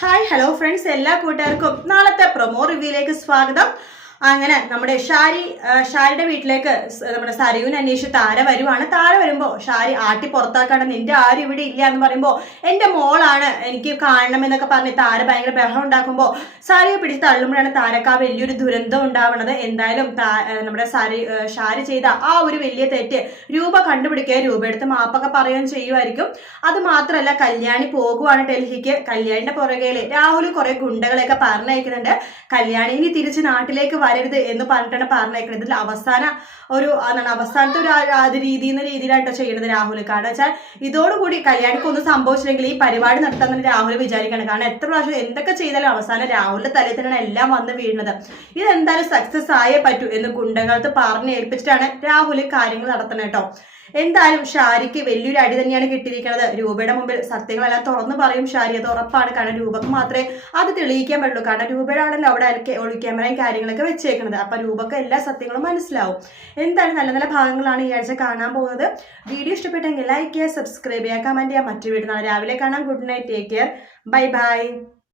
Hi hello friends, എല്ലാ കൂട്ടുകാർക്കും നാളത്തെ പ്രൊമോ റിവ്യൂയിലേക്ക് സ്വാഗതം. അങ്ങനെ നമ്മുടെ ഷാരിയുടെ വീട്ടിലേക്ക് നമ്മുടെ സരയുവിനെ അന്വേഷിച്ച് താര വരുവാണ്. താര വരുമ്പോൾ ഷാരി ആട്ടി പുറത്താക്കാണ്, നിന്റെ ആരും ഇവിടെ ഇല്ല എന്ന് പറയുമ്പോൾ എൻ്റെ മോളാണ് എനിക്ക് കാണണമെന്നൊക്കെ പറഞ്ഞ് താര ഭയങ്കര ബഹളം ഉണ്ടാക്കുമ്പോൾ സാരിയെ പിടിച്ച് തള്ളുമ്പോഴാണ് താരക്ക് ആ വലിയൊരു ദുരന്തം ഉണ്ടാവുന്നത്. എന്തായാലും നമ്മുടെ ഷാരി ചെയ്ത ആ ഒരു വലിയ തെറ്റ് രൂപ കണ്ടുപിടിക്കുക, രൂപ എടുത്ത് മാപ്പൊക്കെ പറയുകയും ചെയ്യുമായിരിക്കും. അത് മാത്രമല്ല, കല്യാണി പോകുവാണ് ഡൽഹിക്ക്. കല്യാണിന്റെ പുറകേല് രാഹുൽ കുറെ ഗുണ്ടകളെയൊക്കെ പറഞ്ഞയക്കുന്നുണ്ട്. കല്യാണി ഇനി തിരിച്ച് നാട്ടിലേക്ക് വരരുത് എന്ന് പറഞ്ഞിട്ടാണ് പറഞ്ഞേക്കുന്നത്. ഇതിൽ അവസാനത്തെ ഒരു രീതിയിലായിട്ടോ ചെയ്യുന്നത് രാഹുൽ. കാരണം വെച്ചാൽ ഇതോടുകൂടി കല്യാണിക്ക് ഒന്നും സംഭവിച്ചില്ലെങ്കിൽ ഈ പരിപാടി നടത്താൻ തന്നെ രാഹുൽ വിചാരിക്കണം. കാരണം എത്ര പ്രാവശ്യം എന്തൊക്കെ ചെയ്താലും അവസാനം രാഹുലിന്റെ തലയിൽ തന്നെയാണ് എല്ലാം വന്ന് വീഴുന്നത്. ഇതെന്തായാലും സക്സസ് ആയേ പറ്റൂ എന്ന് ഗുണ്ടകൾക്ക് പറഞ്ഞ് ഏൽപ്പിച്ചിട്ടാണ് രാഹുൽ കാര്യങ്ങൾ നടത്തുന്നത് കേട്ടോ. എന്തായാലും ഷാരിക്ക് വലിയൊരു അടി തന്നെയാണ് കിട്ടിയിരിക്കുന്നത്. രൂപയുടെ മുമ്പിൽ സത്യങ്ങളെല്ലാം തുറന്നു പറയും ഷാരി, അത് ഉറപ്പാണ്. കാരണം രൂപക്ക് മാത്രമേ അത് തെളിയിക്കാൻ പറ്റുള്ളൂ. കാരണം രൂപയുടെ ആണല്ലോ അവിടെ ഒളി ക്യാമറയും കാര്യങ്ങളൊക്കെ വെച്ചേക്കുന്നത്. അപ്പൊ രൂപക്ക് എല്ലാ സത്യങ്ങളും മനസ്സിലാവും. എന്തായാലും നല്ല നല്ല ഭാഗങ്ങളാണ് ഈ ആഴ്ച കാണാൻ പോകുന്നത്. വീഡിയോ ഇഷ്ടപ്പെട്ടെങ്കിൽ ലൈക്ക് ചെയ്യുക, സബ്സ്ക്രൈബ് ചെയ്യുക, കമന്റ് ചെയ്യുക. മറ്റൊരു വീഡിയോ നാളെ രാവിലെ കാണാം. Good night, take care, bye bye.